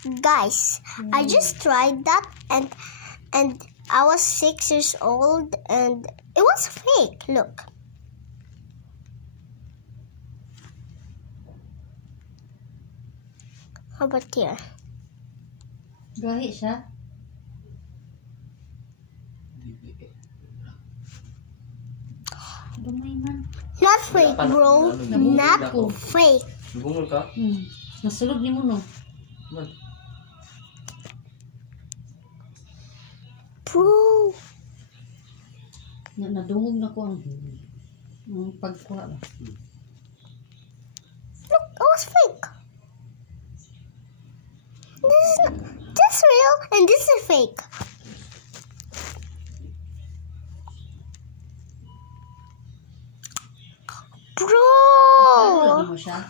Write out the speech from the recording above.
Guys, I just tried that and I was 6 years old and it was fake. Look. How about here? Gahi siya. Dumay man. Not fake, bro. Not fake. Bungol ka? Nasulog ni mo no. Man. Bro. Nadungog na ko ang pagkuha ba. Look, it was fake. This is real and this is fake. Bro. Ano mo siya?